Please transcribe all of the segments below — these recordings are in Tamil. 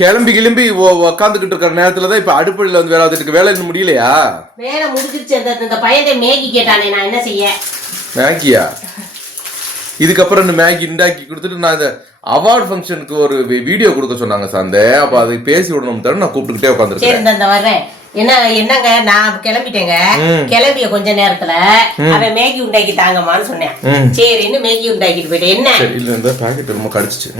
கிளம்பி கிளம்பி உக்காந்துக்கிட்டு இருக்கிற நேரத்துல தான் இப்ப அடுப்படியில வந்து வேலை பார்த்துட்டு வேலை இன்னும் முடியலையா? வேலை முடிஞ்சிருச்சு அந்த பையனை மேகி கேட்டானே நான் என்ன செய்ய? மேகியா? இதுக்கப்புறம் இந்த மேகி உண்டாக்கி கொடுத்துட்டு நான் இந்த அவார்ட் ஃபங்க்ஷனுக்கு ஒரு வீடியோ கொடுக்க சொன்னாங்க சந்தை. அப்ப அதை பேசி விடணும் நான் கூப்பிட்டுக்கிட்டே சரி உட்காந்துருக்கேன் என்ன என்னங்க? நான் கிளம்பிட்டேங்க. கிளம்பிய கொஞ்ச நேரத்துல அவன் மேகி உண்டாக்கி தாங்கம்மான்னு சொன்னேன். சரின்னு மேகி உண்டாக்கிட்டு போயிட்டேன் என்ன? சரி இல்ல இந்த பாக்கெட் ரொம்ப கடிச்சிச்சு.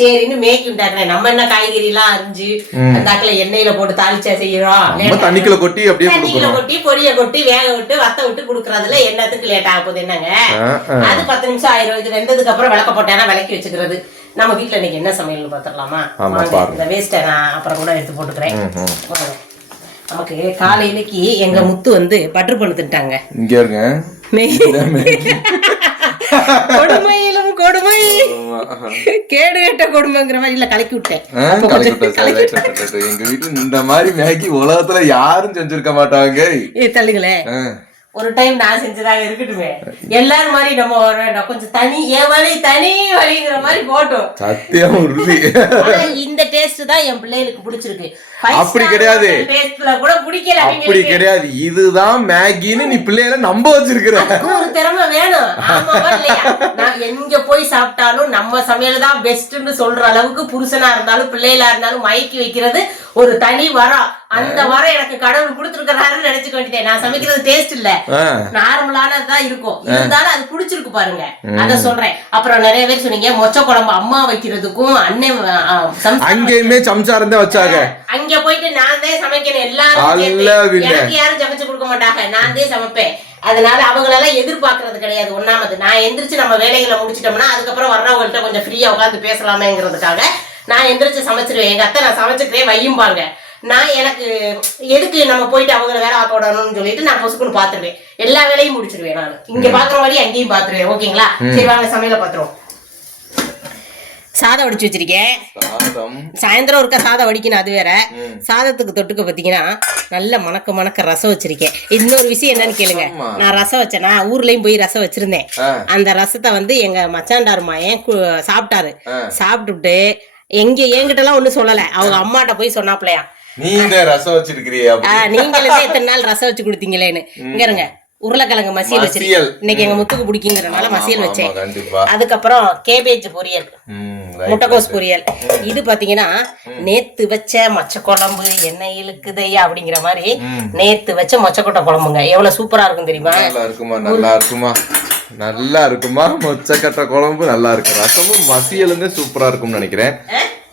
சரின்னு மேகி உண்டாக்குறேன். நம்ம என்ன காய்கறி எல்லாம் அரிஞ்சு அந்த எண்ணெயில போட்டு தாளிச்சா செய்யறோம் தண்ணிக்குள்ள கொட்டி அப்படியே தண்ணிக்குள்ள கொட்டி பொடிய கொட்டி வேக விட்டு வத்த விட்டு குடுக்கறதுல என்னத்துக்கு லேட் ஆக போகுது என்னங்க. அது பத்து நிமிஷம் ஆயிரும். இது வெந்ததுக்கு அப்புறம் விளக்க போட்டேன்னா விளக்கி வச்சுக்கிறது. நம்ம வீட்ல இன்னைக்கு என்ன சமையல்னு பாத்துடலாமா. இந்த வேஸ்ட்டை நான் அப்புறம் கூட எடுத்து போட்டுக்கிறேன். நமக்கு காலையிலக்கு எங்க முத்து வந்து பட்டர் பண்ணு இங்க இருங்க கொடுமையிலும் கொடுமை கேடு கெட்ட கொடுமைங்கிற மாதிரி இல்ல கலக்கி விட்டேன். கலக்கி. எங்க வீட்டுல இந்த மாதிரி மேகி உலகத்துல யாரும் செஞ்சிருக்க மாட்டாங்க. ஏய், தள்ளுங்களே. ஆ. ஒரு டைம் நான் செஞ்சதாக இருக்கட்டுமே. எல்லாரும் மாதிரி நம்ம ஒரு கொஞ்சம் தனி என் வழி தனி வழிங்கிற மாதிரி போட்டோம். சத்தியம் இந்த டேஸ்ட் தான் என் பிள்ளைகளுக்கு பிடிச்சிருக்கு. அப்படி கிடையாது. அப்படி. கிடையாது. இதுதான் மேகின்னு நீ பிள்ளைகளை நம்ப வச்சிருக்கிற. ஒரு திறமை வேணும். எங்க போய் சாப்பிட்டாலும் நம்ம சமையல் தான் பெஸ்ட்னு சொல்ற அளவுக்கு புருஷனா இருந்தாலும் பிள்ளைகளா இருந்தாலும் மயக்கி வைக்கிறது ஒரு தனி வரம் அந்த வரம் எனக்கு கடவுள் கொடுத்துருக்கிறாருன்னு நினைச்சுக்க வேண்டியதே. நான் சமைக்கிறது டேஸ்ட் இல்ல. ஆ. நார்மலானதுதான் இருக்கும். இருந்தாலும் அது பிடிச்சிருக்கு பாருங்க. அத சொல்றேன். அப்புறம் நிறைய பேர் சொன்னீங்க மொச்ச குழம்பு அம்மா வைக்கிறதுக்கும் அண்ணன் அங்கேயுமே சம்சாரம் தான் வச்சாங்க. அங்க போயிட்டு நான் தான் சமைக்கணும் எல்லாரும். எனக்கு யாரும் சமைச்சு கொடுக்க மாட்டாங்க. நான் தான் சமைப்பேன். அதனால அவங்களெல்லாம் எதிர்பார்க்கறது கிடையாது. ஒண்ணாமது நான் எந்திரிச்சு நம்ம வேலைகளை முடிச்சிட்டோம்னா அதுக்கப்புறம் வர்றவங்கள்ட்ட கொஞ்சம் ஃப்ரீயா உட்காந்து பேசலாமேங்கிறதுக்காக நான் எந்திரிச்சு சமைச்சிருவேன். எங்க அத்தை நான் சமைச்சுக்கிறேன் வையும்பாங்க நான் எனக்கு எதுக்கு நம்ம போயிட்டு அவங்கள வேலை பார்க்க விடணும்னு சொல்லிட்டு நான் பொசுக்குன்னு பாத்துருவேன். எல்லா வேலையும் முடிச்சிருவேன் நான். இங்க பாக்குற மாதிரி அங்கேயும் பாத்துருவேன். ஓகேங்களா? சரி வாங்க சமையல பாத்துருவோம். சாதம் வடிச்சு வச்சிருக்கேன். சாயந்தரம் ஒருக்கா சாதம் வடிக்கணும் அது வேற. சாதத்துக்கு தொட்டுக்க பாத்தீங்கன்னா நல்ல மணக்க மணக்க ரசம் வச்சிருக்கேன். இன்னொரு விஷயம் என்னன்னு கேளுங்க. நான் ரசம் வச்சேனா. ஊர்லயும் போய் ரசம் வச்சிருந்தேன். அந்த ரசத்தை வந்து எங்க மச்சாண்டார் மாயன் கு- சாப்பிட்டாரு. சாப்பிட்டுட்டு எங்க என்கிட்ட எல்லாம் ஒண்ணும் சொல்லல. அவங்க அம்மாட்ட போய் சொன்னாப்லையா. நீ இந்த ரசம் வச்சிருக்கிறியா நீங்களே எத்தனை நாள் ரசம் வச்சு கொடுத்தீங்களேன்னு. இங்க இருங்க. உருளைக்கிழங்கு மசியல் வச்சிருக்கேன். இன்னைக்கு எங்க முத்துக்கு பிடிக்குங்கிறனால மசியல் வச்சேன். அதுக்கப்புறம் கேபேஜ் பொரியல். முட்டைக்கோஸ். பொரியல். இது பாத்தீங்கன்னா நேத்து வச்ச மொச்ச குழம்பு என்ன இழுக்குதையா அப்படிங்கிற மாதிரி நேத்து வச்ச மொச்சக்கொட்டை குழம்புங்க. எவ்வளவு சூப்பரா இருக்கும் தெரியுமா? நல்லா இருக்குமா? நல்லா இருக்குமா? நல்லா இருக்குமா? மொச்சக்கட்டை குழம்பு நல்லா இருக்கு. ரசமும் மசியலுமே சூப்பரா இருக்கும்னு நினைக்கிறேன்.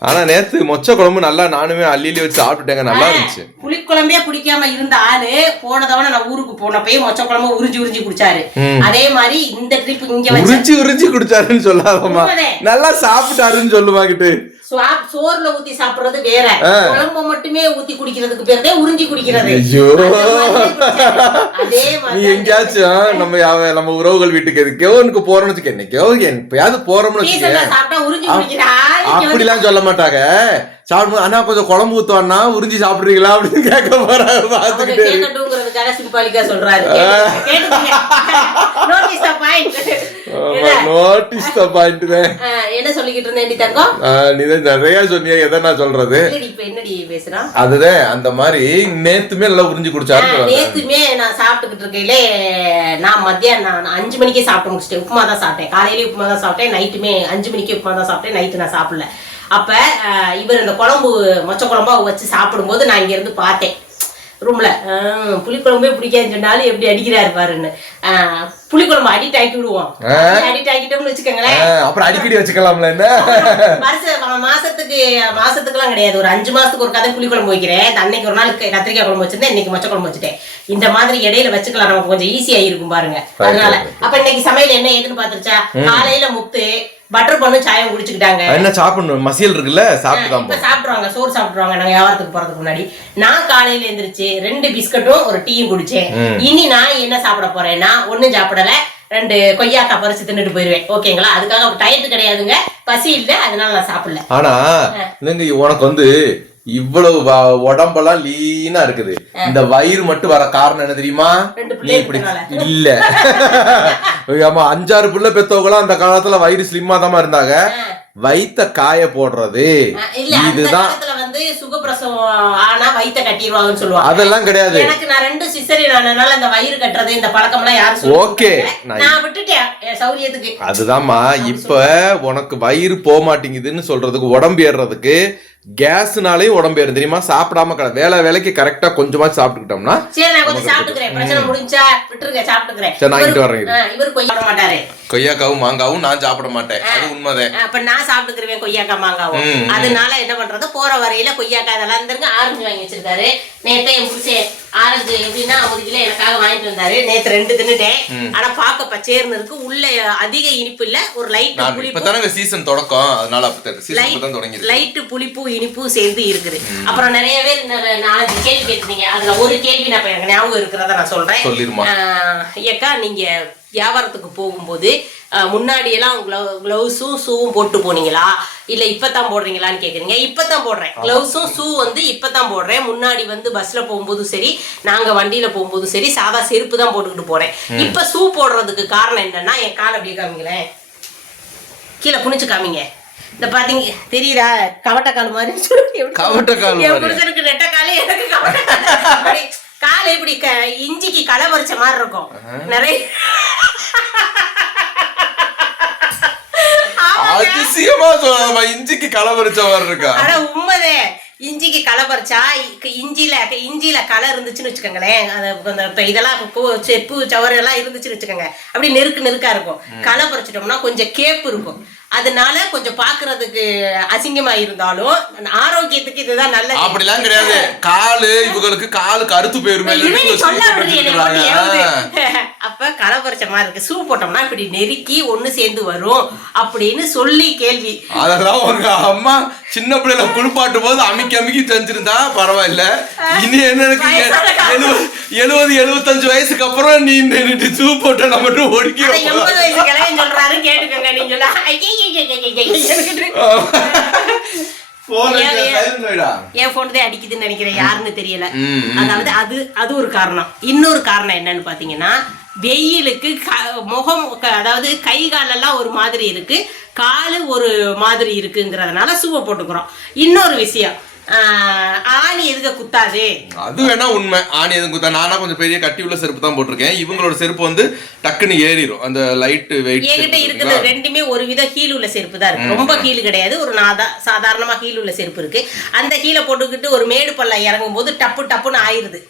ஆனா நேத்து மொச்ச குழம்பு நல்லா நானுமே அள்ளிலி வச்சு சாப்பிட்டுட்டேங்க நல்லா இருந்துச்சு. புளிக்குழம்பே பிடிக்காம இருந்த ஆளு போன தவணை நான் ஊருக்கு போனப்பயே மொச்ச குழம்பு உறிஞ்சி உறிஞ்சி குடிச்சாரு. அதே மாதிரி இந்த ட்ரிப் இங்க உரிச்சு உரிச்சு குடிச்சாருன்னு சொல்லாதம்மா. நல்லா சாப்பிட்டாருன்னு சொல்லுவாங்கிட்டு சோறுல ஊத்தி சாப்பிடுறது வேற. குழம்பு மட்டுமே ஊத்தி குடிக்கிறதுக்கு பேருதே உறிஞ்சி குடிக்கிறது. நீ எங்கேயாச்சும் நம்ம யா- நம்ம உறவுகள் வீட்டுக்கு எதுக்கோ உனக்கு போறோம்னு வச்சுக்க என்னைக்கோ எப்பயாவது போறோம்னு வச்சுக்க. அப்படிலாம் சொல்ல மாட்டாங்க. சாப்பிடும்போது அண்ணா கொஞ்சம் குழம்பு ஊத்துவாண்ணா உறிஞ்சி சாப்பிடுறீங்களா? அப்படின்னு கேட்க போறாங்க நோட்டீஸ் பாயிண்ட் தான். என்ன? சொல்லிக்கிட்டு இருந்தேன் நிறைய சொன்னியா எதை நான் சொல்றது? அதுதான் அந்த மாதிரி நேத்துமே நல்லா உறிஞ்சி குடிச்சாரு. நேத்துமே நான் சாப்பிட்டுக்கிட்டு இருக்கையிலே நான் மத்தியானம் நான் அஞ்சு மணிக்கே சாப்பிட்டு முடிச்சிட்டேன். உப்புமா தான் சாப்பிட்டேன். காலையிலேயே உப்புமா தான் சாப்பிட்டேன். நைட்டுமே அஞ்சு மணிக்கே உப்புமா தான் சாப்பிட்டேன். நைட்டு நான் சாப்பிடல. அப்ப இவர் இந்த குழம்பு மொச்ச குழம்பா வச்சு சாப்பிடும்போது நான் இங்க இருந்து பார்த்தேன். ரூம்ல புளிக்குழம்பே பிடிக்காதுன்னு சொன்னாலும் எப்படி அடிக்கிறாரு பாருன்னு. புளிக்குழம்பு அடிக்ட் ஆக்கி விடுவோம். அடிக்ட் ஆக்கிட்டோம்னு வச்சுக்கோங்களேன். அப்புறம் அடிக்கடி வச்சுக்கலாம்ல என்ன? மாசத்துக்கு மாசத்துக்குலாம் கிடையாது. ஒரு அஞ்சு மாசத்துக்கு ஒரு கதை புளி குழம்பு வைக்கிறேன். அன்னைக்கு ஒரு நாள் கத்திரிக்காய் குழம்பு வச்சிருந்தேன். இன்னைக்கு மொச்ச குழம்பு வச்சுட்டேன். இந்த மாதிரி இடையில வச்சுக்கலாம். நமக்கு கொஞ்சம் ஈஸியா இருக்கும் பாருங்க. அதனால அப்ப இன்னைக்கு சமையல் என்ன ஏதுன்னு பாத்துருச்சா காலையில முத்து பட்டர் பண்ணு சாயம் குடிச்சுக்கிட்டாங்க. என்ன சாப்பிடணும்? மசியல் இருக்குல்ல சாப்பிட்டு இப்ப சாப்பிடுவாங்க சோறு சாப்பிடுவாங்க நாங்க வியாபாரத்துக்கு போறதுக்கு முன்னாடி. நான் காலையில எந்திரிச்சு ரெண்டு பிஸ்கட்டும் ஒரு டீயும் குடிச்சேன். இனி நான் என்ன சாப்பிட போறேன்னா ஒண்ணும் சாப்பிடல ரெண்டு கொய்யாக்காய் பறிச்சு தின்னுட்டு போயிருவேன். ஓகேங்களா? அதுக்காக டயத்து கிடையாதுங்க. பசி இல்ல அதனால நான் சாப்பிடல. ஆனா உனக்கு வந்து இவ்வளவு உடம்பெல்லாம் லீனா இருக்குது. இந்த வயிறு மட்டும் வர காரணம் என்ன தெரியுமா? நீ இப்படி இல்ல. ஆமா அஞ்சாறு பிள்ளை பெத்தவங்களாம் அந்த காலத்துல வயிறு ஸ்லிம்மா தான் இருந்தாங்க. வைத்த காய போடுறது. இதுதான். அதெல்லாம் கிடையாது. ஓகே அதுதான்மா இப்ப உனக்கு வயிறு போக மாட்டேங்குதுன்னு சொல்றதுக்கு உடம்பு ஏறுறதுக்கு கேஸ்னாலே உடம்பு ஏறும். தெரியுமா? சாப்பிடாம கட வேலை வேலைக்கு கரெக்டா கொஞ்சமா சாப்பிட்டுக்கிட்டோம்னா சரி நான் கொஞ்சம் சாப்பிட்டுக்கிறேன். பிரச்சனை முடிஞ்சா விட்டுருங்க சாப்பிட்டுக்கிறேன். சரி நான் இங்கிட்டு வரேன். இவர் கொய்யா மாட்டாரு. கொய்யாக்காவும் மாங்காவும் நான் சாப்பிட மாட்டேன். அது உண்மைதான். அப்ப நான் சாப்பிட்டுக்கிறேன் கொய்யாக்கா மாங்காவும். அதனால என்ன பண்றது? போற வரையில கொய்யாக்கா அதெல்லாம் இருந்துருங்க ஆரஞ்சு வாங்கி வச்சிருக்காரு. நேத்தே என் ஆரஞ்சு எப்படின்னா ஒரு கிலோ எனக்காக வாங்கிட்டு வந்தாரு. நேத்து ரெண்டு தின்னுட்டேன். ஆனா பாக்க பச்சேர்னு இருக்கு உள்ள அதிக இனிப்பு இல்ல ஒரு லைட் புளிப்பு. சீசன் தொடக்கம். அதனால லைட் புளிப்பும் இனிப்பும் சேர்ந்து இருக்குது. அப்புறம் நிறைய பேர் நாலஞ்சு கேள்வி கேட்டிருந்தீங்க. அதுல ஒரு கேள்வி நான் எனக்கு ஞாபகம் இருக்கிறத நான் சொல்றேன். ஏக்கா நீங்க வியாபாரத்துக்கு போகும்போது முன்னாடி எல்லாம் க்ளவுஸும் ஷூவும் போட்டு போனீங்களா? இல்ல இப்பதான் போடுறீங்களான்னு கேட்குறீங்க இப்பதான் போடுறேன். க்ளவுஸும் ஷூ வந்து இப்பதான் போடுறேன். முன்னாடி வந்து பஸ்ல போகும்போதும் சரி நாங்க வண்டியில போகும்போதும் சரி சாதா செருப்பு தான் போட்டுக்கிட்டு போறேன். இப்ப ஷூ போடுறதுக்கு காரணம் என்னன்னா என் காலை அப்படியே காமிங்களேன். கீழே குனிச்சு காமிங்க. இந்த பாத்தீங்க தெரியுதா? கவட்ட கால் மாதிரி கவட்ட கால் என் புருஷனுக்கு நெட்ட காலே எனக்கு கவட்ட கால் கால் எப்படி இஞ்சிக்கு களை வரைச்ச மாதிரி இருக்கும். நிறைய அதிசயமா சொல்லலாமா இஞ்சிக்கு கலவரிச்ச மாதிரி இருக்கா? ஆனா உண்மைதே. இஞ்சிக்கு களை பறிச்சா இஞ்சியில இஞ்சியில களை இருந்துச்சுன்னு வச்சுக்கோங்களேன். அந்த இதெல்லாம் பூ செப்பு சவரெல்லாம் இருந்துச்சுன்னு வச்சுக்கோங்க. அப்படி நெருக்கு நெருக்கா இருக்கும். களை பறிச்சிட்டோம்னா கொஞ்சம் கேப்பு இருக்கும். அதனால கொஞ்சம் பாக்குறதுக்கு அசிங்கமா இருந்தாலும் ஆரோக்கியத்துக்கு இதுதான் நல்ல அப்படிலாம் கிடையாது. காலு இவங்களுக்கு காலு கருத்து போயிருமே. அப்ப கலபரிச்சமா இருக்கு. சூ போட்டோம்னா இப்படி நெருக்கி ஒண்ணு சேர்ந்து வரும் அப்படின்னு சொல்லி கேள்வி. அதெல்லாம் உங்க அம்மா சின்ன பிள்ளைல குளிப்பாட்டும் போது அமைக்கி அமைக்கி தெரிஞ்சிருந்தா பரவாயில்ல. இனி என்ன எழுபது எழுபத்தஞ்சு வயசுக்கு அப்புறம் நீ சூ போட்ட நம்ம மட்டும் ஒடுக்கி சொல்றாரு கேட்டுக்கோங்க நீங்களா என் அடிக்குதுன்னு நினைக்கிறேன் யாருன்னு தெரியல அதாவது அது அது ஒரு காரணம் இன்னொரு காரணம் என்னன்னு பாத்தீங்கன்னா வெயிலுக்கு முகம் அதாவது கை காலெல்லாம் ஒரு மாதிரி இருக்கு காலு ஒரு மாதிரி இருக்குங்கிறதுனால சூவை போட்டுக்கிறோம் இன்னொரு விஷயம் ஆணி எதுக்க குத்தாது? அது வேணா உண்மை. ஆணி எதுவும் குத்தா? நானா கொஞ்சம் பெரிய கட்டி உள்ள செருப்பு தான் போட்டிருக்கேன். இவங்களோட செருப்பு வந்து டக்குன்னு ஏறிடும் அந்த லைட் வெயிட் என்கிட்ட இருக்குது. ரெண்டுமே ஒரு வித ஹீல் உள்ள செருப்பு தான் இருக்கு. ரொம்ப ஹீல் கிடையாது. ஒரு நாதா சாதாரணமா ஹீல் உள்ள செருப்பு இருக்கு. அந்த ஹீலை போட்டுக்கிட்டு ஒரு மேடு பல்ல இறங்கும் போது டப்பு டப்புன்னு ஆயிருது.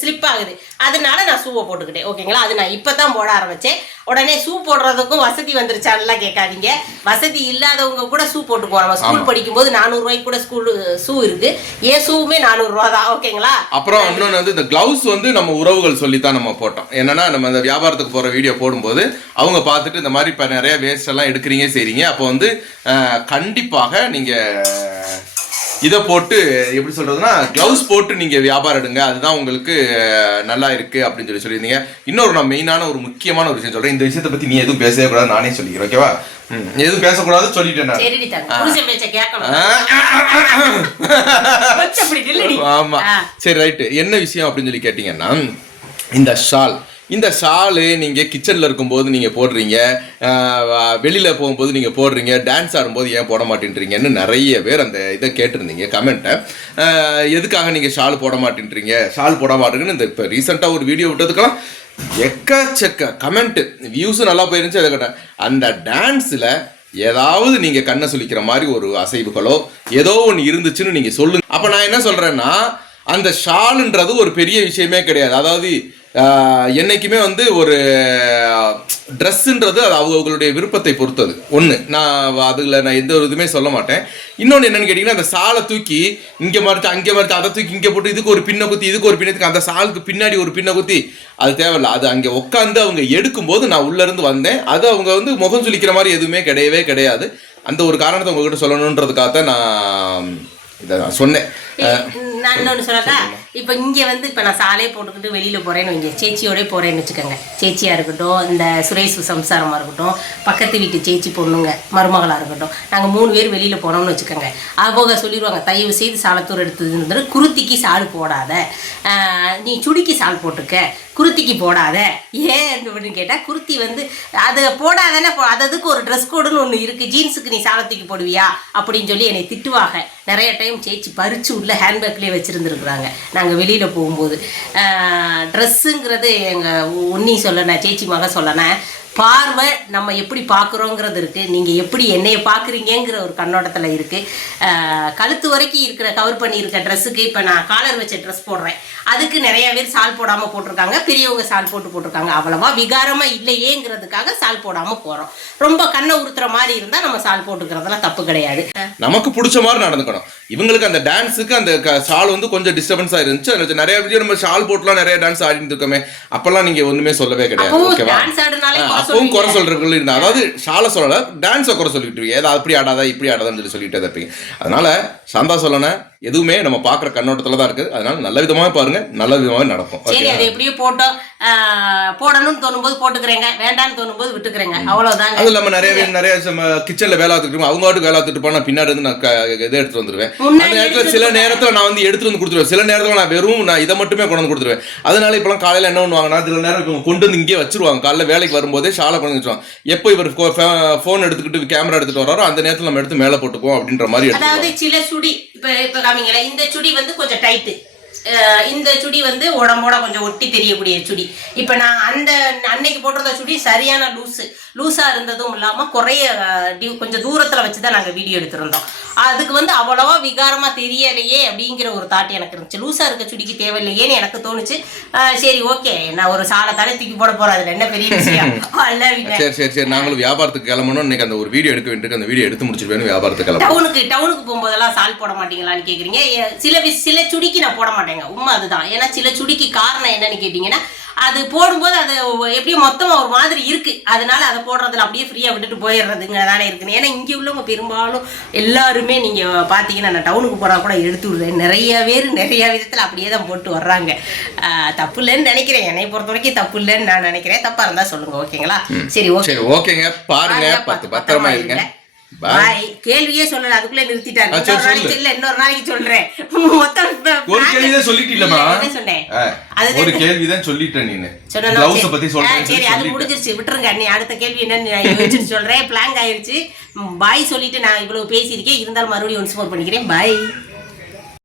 ஸ்லிப் ஆகுது. அதனால நான் ஷூவை போட்டுக்கிட்டேன். ஓகேங்களா அது நான் இப்பதான் போட ஆரம்பிச்சேன். உடனே ஷூ போடுறதுக்கும் வசதி வந்துருச்சான்லாம் கேட்காதீங்க. வசதி இல்லாதவங்க கூட ஷூ போட்டுக்குவோம். நம்ம ஸ்கூல் படிக்கும்போது நானூறு ரூபாய்க்கு கூட ஸ்கூல் ஷூ இருக்கு. ஏன் ஷூவுமே நானூறு ரூபா தான். ஓகேங்களா அப்புறம் இன்னொன்று வந்து இந்த கிளவுஸ் வந்து நம்ம உறவுகள் சொல்லி தான் நம்ம போட்டோம். என்னன்னா நம்ம இந்த வியாபாரத்துக்கு போகிற வீடியோ போடும்போது அவங்க பார்த்துட்டு இந்த மாதிரி இப்போ நிறைய வேஸ்ட் எல்லாம் எடுக்கிறீங்க செய்றீங்க. அப்போ வந்து கண்டிப்பாக நீங்கள் இதை போட்டு எப்படி சொல்றதுன்னா கிளவுஸ் போட்டு நீங்க வியாபாரம் எடுங்க. அதுதான் உங்களுக்கு நல்லா இருக்கு அப்படின்னு சொல்லி சொல்லியிருந்தீங்க. இன்னொரு நான் மெயினான ஒரு முக்கியமான ஒரு விஷயம் சொல்றேன். இந்த விஷயத்தை பத்தி நீ எதுவும் பேசவே கூடாது நானே சொல்லிக்கிறேன் ஓகேவா எதுவும் பேசக்கூடாது சொல்லிட்டேன் நான். சரிடி தாங்க புருஷன் பேச்ச கேட்கணும். கொஞ்சம் அப்படி நில்லுடி. ஆமா. ஆ. சரி ரைட்டு என்ன விஷயம் அப்படின்னு சொல்லி கேட்டீங்கன்னா இந்த ஷால். இந்த ஷாலு நீங்கள் கிச்சனில் இருக்கும்போது நீங்கள் போடுறீங்க வெளியில் போகும்போது நீங்கள் போடுறீங்க டான்ஸ் ஆடும்போது ஏன் போட மாட்டேன்றீங்கன்னு நிறைய பேர் அந்த இதை கேட்டிருந்தீங்க கமெண்ட்டை எதுக்காக நீங்கள் ஷால் போட மாட்டேன்றீங்க? ஷால் போட மாட்டேங்கன்னு இந்த இப்போ ரீசெண்டாக ஒரு வீடியோ விட்டதுக்கெல்லாம் எக்கச்சக்க கமெண்ட்டு வியூஸும் நல்லா போயிருந்துச்சு அதை கேட்டேன். அந்த டான்ஸில் ஏதாவது நீங்கள் கண்ணை சுளிக்கிற மாதிரி ஒரு அசைவுகளோ ஏதோ ஒன்று இருந்துச்சுன்னு நீங்கள் சொல்லுங்க. அப்போ நான் என்ன சொல்கிறேன்னா அந்த ஷாலுன்றது ஒரு பெரிய விஷயமே கிடையாது. அதாவது என்றைக்குமே வந்து ஒரு ட்ரெஸ்ஸுன்றது அது அவங்களுடைய விருப்பத்தை பொறுத்தது. ஒன்று நான் அதில் நான் எந்த ஒரு இதுவுமே சொல்ல மாட்டேன். இன்னொன்று என்னென்னு கேட்டிங்கன்னா அந்த சாலை தூக்கி இங்கே மறுத்து அங்கே மறுத்து அதை தூக்கி இங்கே போட்டு இதுக்கு ஒரு பின்ன குத்தி இதுக்கு ஒரு பின்னத்துக்கு அந்த சாலுக்கு பின்னாடி ஒரு பின்ன குத்தி அது தேவையில்ல. அது அங்கே உட்காந்து அவங்க எடுக்கும்போது நான் உள்ளேருந்து வந்தேன். அது அவங்க வந்து முகம் சுளிக்கிற மாதிரி எதுவுமே கிடையவே கிடையாது. அந்த ஒரு காரணத்தை உங்ககிட்ட சொல்லணுன்றதுக்காக தான் நான் இதை நான் சொன்னேன். நான் இன்னொன்று சொல்லட்டா? இப்போ இங்கே வந்து இப்போ நான் சாலே போட்டுக்கிட்டு வெளியில் போகிறேன்னு வைங்க. சேச்சியோடய போகிறேன்னு வச்சுக்கோங்க. சேச்சியாக இருக்கட்டும் இந்த சுரேஷ் சம்சாரமாக இருக்கட்டும் பக்கத்து வீட்டு சேச்சி பொண்ணுங்க மருமகளாக இருக்கட்டும் நாங்கள் மூணு பேர் வெளியில் போனோம்னு வச்சுக்கோங்க. அவங்க சொல்லிடுவாங்க தயவு செய்து சாலத்தூர் எடுத்ததுன்னு குருத்திக்கு சால் போடாத. நீ சுடிக்கு சால் போட்டுக்க குருத்திக்கு போடாத. ஏன் அப்படின்னு கேட்டால் குருத்தி வந்து அது போடாதானே போ- அது அதுக்கு ஒரு ட்ரெஸ் கோடுன்னு ஒன்று இருக்குது ஜீன்ஸுக்கு நீ சாலத்துக்கு போடுவியா? அப்படின்னு சொல்லி என்னை திட்டுவாங்க. நிறைய டைம் சேச்சி பறித்து உள்ள ஹேண்ட்பேக்லேயே வச்சுருந்துருக்குறாங்க. நாங்கள் வெளியில் போகும்போது. ட்ரெஸ்ஸுங்கிறது எங்கள் உன்னி சொல்லணும் சேச்சி மக சொல்லணும். பார்வை நம்ம எப்படி பார்க்குறோங்கிறது இருக்குது நீங்கள் எப்படி என்னைய பார்க்குறீங்கங்கிற ஒரு கண்ணோட்டத்தில் இருக்குது கழுத்து வரைக்கும் இருக்கிற கவர் பண்ணியிருக்க ட்ரெஸ்ஸுக்கு இப்போ நான் காலர் வச்ச ட்ரெஸ் போடுறேன். அதுக்கு நிறைய பேர் சால் போடாமல் போட்டிருக்காங்க. பெரியவங்க சால் போட்டு போட்டிருக்காங்க. அவ்வளவா விகாரமாக இல்லையேங்கிறதுக்காக சால் போடாமல் போகிறோம் ரொம்ப கண்ணை உறுத்துற மாதிரி இருந்தால் நம்ம சால் போட்டுக்கிறதெல்லாம் தப்பு கிடையாது. நமக்கு பிடிச்ச மாதிரி நடந்துக்கணும். இவங்களுக்கு அந்த டான்ஸுக்கு அந்த ஷால் வந்து கொஞ்சம் டிஸ்டர்பன்ஸா இருந்துச்சு. நிறைய வீடியோ நம்ம ஷால் போட்டுலாம் நிறைய டான்ஸ் ஆடிட்டு இருக்கோமே. அப்பெல்லாம் நீங்க ஒண்ணுமே சொல்லவே கிடையாது. ஓகேவா அப்பவும் குறை இருந்தா. அதாவது ஷாலை சொல்லல டான்ஸை குறை சொல்லிட்டு இருக்கீங்க. ஏதாவது அப்படி ஆடாதா இப்படி ஆடாதான்னு சொல்லி சொல்லிட்டே இருப்பீங்க. அதனால சாந்தா சொல்லணும் எதுவுமே நம்ம பார்க்குற கண்ணோட்டத்துல தான் இருக்கு. அதனால நல்ல விதமாக பாருங்க நல்ல விதமாக நடக்கும். சரி அது எப்படியோ போட்டோம். போடணும்னு தோணும்போது போட்டுக்கிறேங்க. வேண்டாம்னு தோணும்போது விட்டுக்கிறேங்க. அவ்வளவுதாங்க. அது இல்லாம நிறைய பேர் நிறைய கிச்சன்ல வேலை பார்த்துட்டு அவங்க வாட்டுக்கு வேலை பார்த்துட்டு போனா பின்னாடி இருந்து நான் இதை எடுத்து வந்துருவேன். அந்த நேரத்துல சில நேரத்துல நான் வந்து எடுத்துட்டு வந்து கொடுத்துருவேன். சில நேரத்துல நான் வெறும் நான் இதை மட்டுமே கொண்டு வந்து கொடுத்துருவேன். அதனால இப்பெல்லாம் காலையில என்ன பண்ணுவாங்கன்னா சில நேரம் இவங்க கொண்டு வந்து இங்கே வச்சிருவாங்க. காலைல வேலைக்கு வரும்போதே ஷாலை கொண்டு வச்சிருவாங்க. எப்போ இவர் ஃபோன் எடுத்துக்கிட்டு கேமரா எடுத்துட்டு வராரோ அந்த நேரத்துல நம்ம எடுத்து மேலே போட்டுப்போம் அப்படின்ற மாதிரி அதாவது சில சுடி இப்ப இப்ப காமிங்களேன். இந்த சுடி வந்து கொஞ்சம் டைட்டு இந்த சுடி வந்து உடம்போட கொஞ்சம் ஒட்டி தெரியக்கூடிய சுடி. இப்போ நான் அந்த அன்னைக்கு போட்டிருந்த சுடி சரியான லூஸு லூஸா இருந்ததும் இல்லாம குறைய கொஞ்சம் தூரத்துல வச்சுதான் நாங்க வீடியோ எடுத்திருந்தோம். அதுக்கு வந்து அவ்வளவா விகாரமா தெரியலையே அப்படிங்கிற ஒரு தாட் எனக்கு இருந்துச்சு. லூஸா இருக்க சுடிக்கு தேவையில்லையேன்னு எனக்கு தோணுச்சு. சரி ஓகே. நான் ஒரு சாலை தானே தூக்கி போட போறேன் அதுல என்ன பெரிய விஷயம்? சரி சரி சரி. நாங்களும் வியாபாரத்துக்கு கிளம்பணும். இன்னைக்கு அந்த ஒரு வீடியோ எடுக்க வேண்டியிருக்கு. அந்த வீடியோ எடுத்து முடிச்சிருவேன் வியாபாரத்துக்கு கிளம்பணும் டவுனுக்கு டவுனுக்கு போகும்போதெல்லாம் சால் போட மாட்டீங்களான்னு கேக்குறீங்க. எ- சில சில சுடிக்கு நான் போட மாட்டேங்க. உண்மை அதுதான். ஏன்னா சில சுடிக்கு காரணம் என்னன்னு கேட்டீங்கன்னா அது போடும்போது அது எப்படியும் மொத்தமா ஒரு மாதிரி இருக்கு. அதனால அதை போடுறதுல அப்படியே ஃப்ரீயா விட்டுட்டு போயிடுறதுங்க. தானே இருக்குன்னு ஏன்னா இங்க உள்ளவங்க பெரும்பாலும் எல்லாருமே நீங்க பாத்தீங்கன்னா நான் டவுனுக்கு போனா கூட எடுத்து விடுறேன் நிறைய பேர் நிறைய விதத்துல அப்படியே தான் போட்டு வர்றாங்க. ஆஹ் தப்பு இல்லைன்னு நினைக்கிறேன். என்னை பொறுத்த வரைக்கும் தப்பு இல்லைன்னு நான் நினைக்கிறேன். தப்பா இருந்தா சொல்லுங்க. ஓகேங்களா? சரி ஓகே. ஓகேங்க. பாருங்க. பத்து பத்திரமா இருங்க. பாய் கேள்வியே சொல்லல. அதுக்குள்ள நிறுத்திட்டாரு இன்னொரு நாளைக்கு. இல்ல இன்னொரு நாளைக்கு சொல்றேன். மொத்தம் ஒரு சொல்லிட்டீங்களம்மா. இல்ல, என்ன சொன்னேன். ஒரு கேள்விதான் சொல்லிட்டேன் நீனு. சொன்னேனா? பிளவுஸ சரி. பத்தி சொல்றேன் சரி அது முடிஞ்சிருச்சு. விட்டுருங்க நீ அடுத்த கேள்வி என்னன்னு நான் சொல்றேன். பிளாங்க் ஆயிருச்சு. பாய் சொல்லிட்டு நான் இவ்வளவு பேசியிருக்கேன். இருந்தாலும் மறுபடியும் ஒன்ஸ் மோர் பண்ணிக்கிறேன். பாய்